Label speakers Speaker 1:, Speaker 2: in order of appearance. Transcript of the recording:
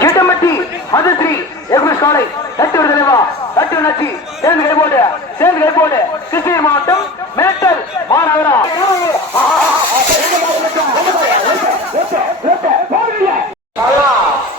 Speaker 1: கிட்டமட்டி மதுஸ்ரீ எகுமிஷ் காலை தட்டு ஒரு தலைவா தட்டு உணர்ச்சி சேர்ந்து கை போடு சேர்ந்து கை போடு கிருஷ்ணகிரி மாவட்டம் மேட்டல் மாநகரா அது